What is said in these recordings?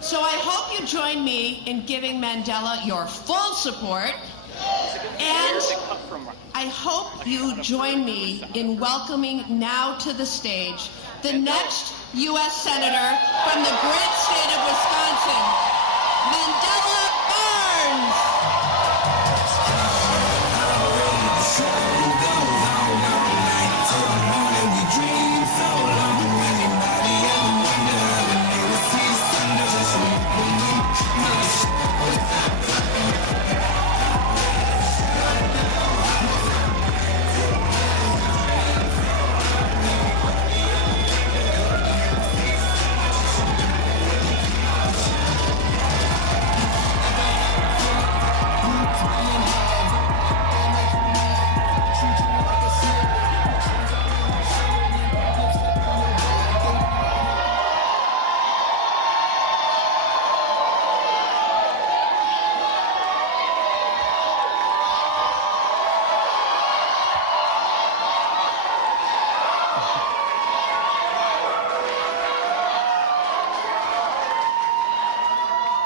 So I hope you join me in giving Mandela your full support, and I hope you join me in welcoming now to the stage the next U.S. Senator from the great state of Wisconsin, Mandela Barnes.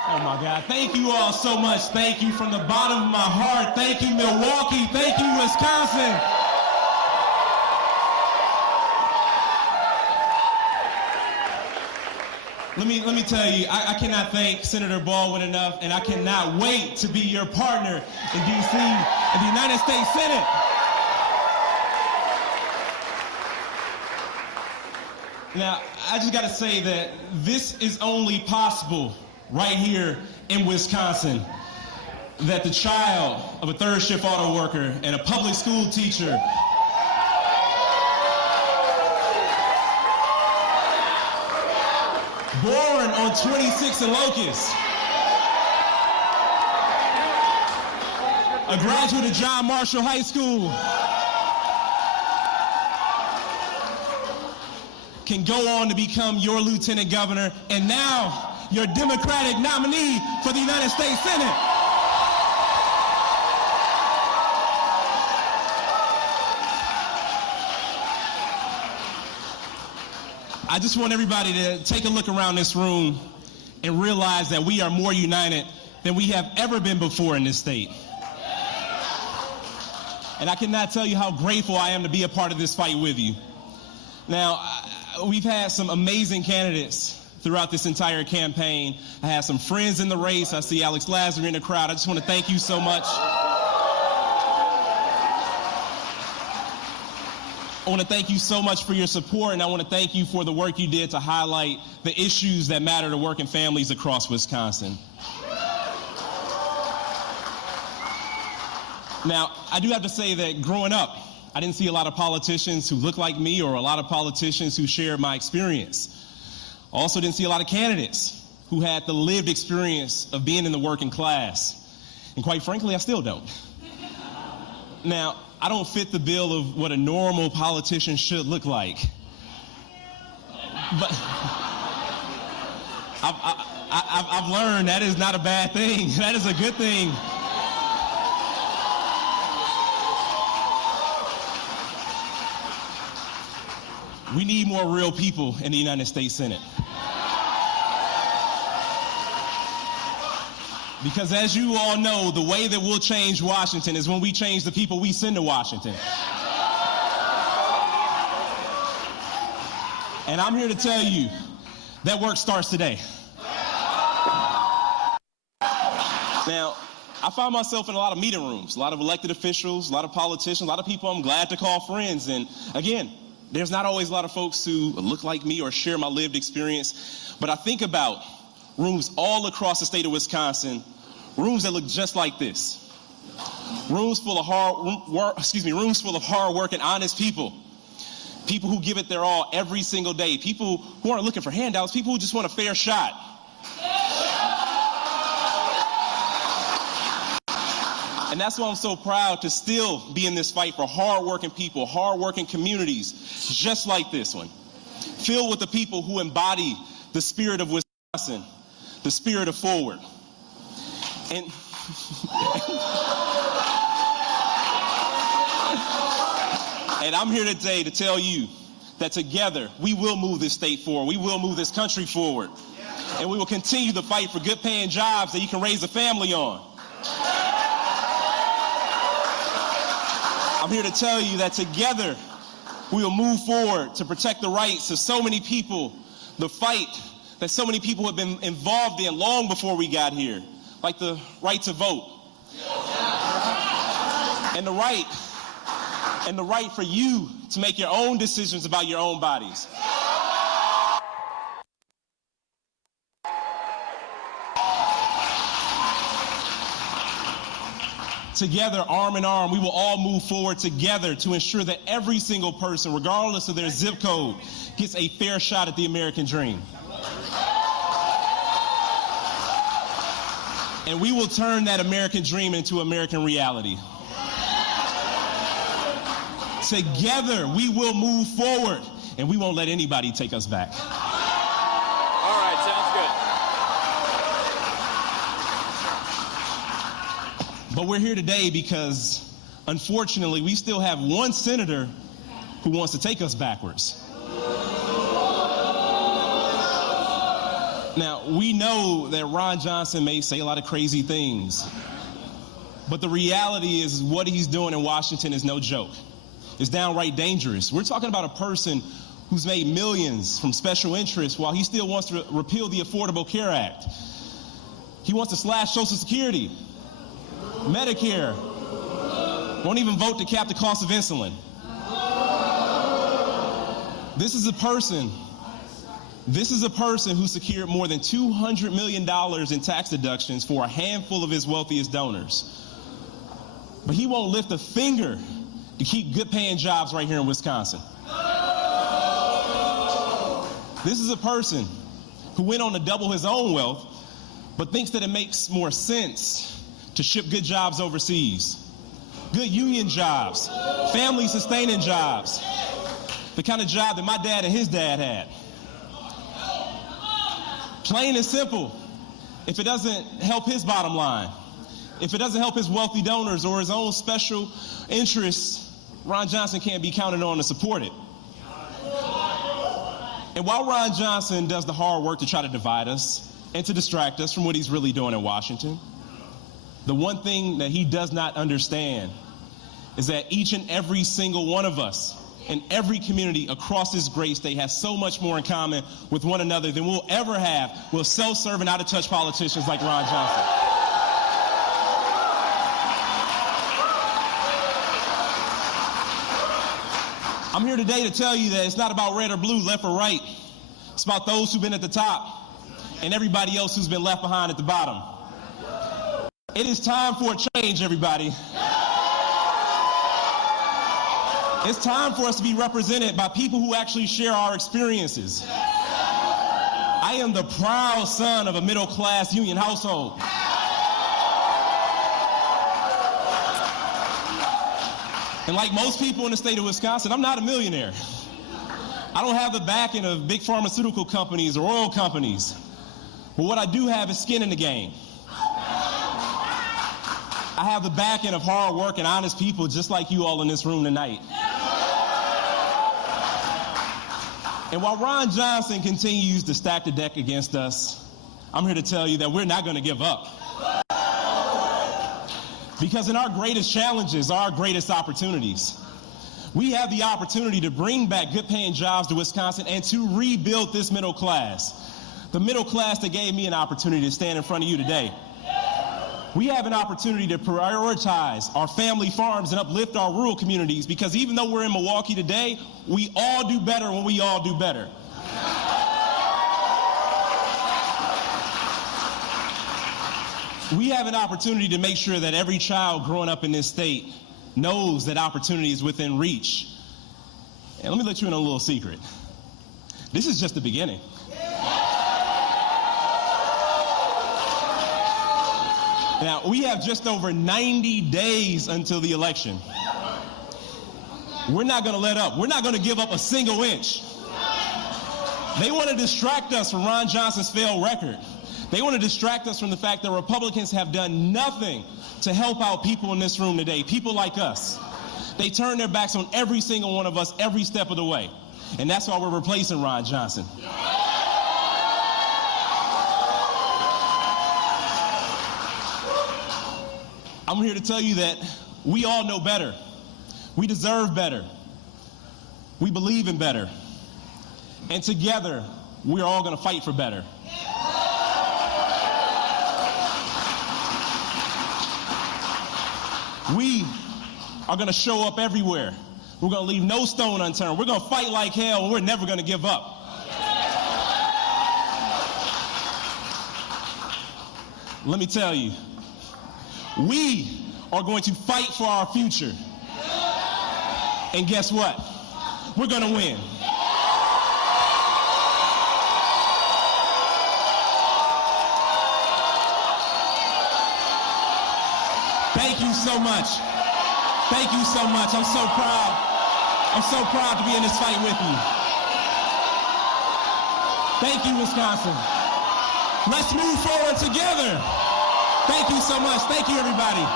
Oh my God, thank you all so much. Thank you from the bottom of my heart. Thank you, Milwaukee. Thank you, Wisconsin. Let me tell you, I cannot thank Senator Baldwin enough, and I cannot wait to be your partner in D.C. in the United States Senate. Now, I just got to say that this is only possible right here in Wisconsin, that the child of a third shift auto worker and a public school teacher born on 26 and Locust, a graduate of John Marshall High School, can go on to become your lieutenant governor, and now your Democratic nominee for the United States Senate. I just want everybody to take a look around this room and realize that we are more united than we have ever been before in this state. And I cannot tell you how grateful I am to be a part of this fight with you. Now, we've had some amazing candidates throughout this entire campaign. I have some friends in the race. I see Alex Lazar in the crowd. I just want to thank you so much. I want to thank you so much for your support, and I want to thank you for the work you did to highlight the issues that matter to working families across Wisconsin. Now, I do have to say that growing up, I didn't see a lot of politicians who looked like me or a lot of politicians who shared my experience. I also didn't see a lot of candidates who had the lived experience of being in the working class. And quite frankly, I still don't. Now, I don't fit the bill of what a normal politician should look like. But I've learned that is not a bad thing. That is a good thing. We need more real people in the United States Senate. Because as you all know, the way that we'll change Washington is when we change the people we send to Washington. And I'm here to tell you that work starts today. Now, I find myself in a lot of meeting rooms, a lot of elected officials, a lot of politicians, a lot of people I'm glad to call friends. And again, there's not always a lot of folks who look like me or share my lived experience, but I think about rooms all across the state of Wisconsin, rooms that look just like this. Rooms full of hard-working, honest people. People who give it their all every single day. People who aren't looking for handouts. People who just want a fair shot. And that's why I'm so proud to still be in this fight for hard-working people, hard-working communities, just like this one. Filled with the people who embody the spirit of Wisconsin, the spirit of forward. And and I'm here today to tell you that together we will move this state forward. We will move this country forward. And we will continue the fight for good paying jobs that you can raise a family on. I'm here to tell you that together we will move forward to protect the rights of so many people, the fight that so many people have been involved in long before we got here, like the right to vote. And the right for you to make your own decisions about your own bodies. Together, arm in arm, we will all move forward together to ensure that every single person, regardless of their zip code, gets a fair shot at the American dream. And we will turn that American dream into American reality. Together, we will move forward, and we won't let anybody take us back. All right, sounds good. But we're here today because, unfortunately, we still have one senator who wants to take us backwards. Now, we know that Ron Johnson may say a lot of crazy things, but the reality is what he's doing in Washington is no joke. It's downright dangerous. We're talking about a person who's made millions from special interests while he still wants to repeal the Affordable Care Act. He wants to slash Social Security, Medicare, won't even vote to cap the cost of insulin. This is a person who secured more than $200 million in tax deductions for a handful of his wealthiest donors. But he won't lift a finger to keep good paying jobs right here in Wisconsin. This is a person who went on to double his own wealth, but thinks that it makes more sense to ship good jobs overseas. Good union jobs, family sustaining jobs, the kind of job that my dad and his dad had. Plain and simple, if it doesn't help his bottom line, if it doesn't help his wealthy donors or his own special interests, Ron Johnson can't be counted on to support it. And while Ron Johnson does the hard work to try to divide us and to distract us from what he's really doing in Washington, the one thing that he does not understand is that each and every single one of us in every community across this great state has so much more in common with one another than we'll ever have with self-serving, out-of-touch politicians like Ron Johnson. I'm here today to tell you that it's not about red or blue, left or right. It's about those who've been at the top and everybody else who's been left behind at the bottom. It is time for a change, everybody. It's time for us to be represented by people who actually share our experiences. I am the proud son of a middle-class union household. And like most people in the state of Wisconsin, I'm not a millionaire. I don't have the backing of big pharmaceutical companies or oil companies. But what I do have is skin in the game. I have the backing of hard work and honest people just like you all in this room tonight. And while Ron Johnson continues to stack the deck against us, I'm here to tell you that we're not going to give up. Because in our greatest challenges are our greatest opportunities. We have the opportunity to bring back good paying jobs to Wisconsin and to rebuild this middle class. The middle class that gave me an opportunity to stand in front of you today. We have an opportunity to prioritize our family farms and uplift our rural communities, because even though we're in Milwaukee today, we all do better when we all do better. We have an opportunity to make sure that every child growing up in this state knows that opportunity is within reach. And let me let you in a little secret. This is just the beginning. Now, we have just over 90 days until the election. We're not going to let up. We're not going to give up a single inch. They want to distract us from Ron Johnson's failed record. They want to distract us from the fact that Republicans have done nothing to help out people in this room today, people like us. They turn their backs on every single one of us every step of the way. And that's why we're replacing Ron Johnson. I'm here to tell you that we all know better. We deserve better. We believe in better. And together, we're all going to fight for better. We are going to show up everywhere. We're going to leave no stone unturned. We're going to fight like hell, and we're never going to give up. Let me tell you, we are going to fight for our future. And guess what? We're going to win. Thank you so much. Thank you so much. I'm so proud. I'm so proud to be in this fight with you. Thank you, Wisconsin. Let's move forward together. Thank you so much. Thank you, everybody.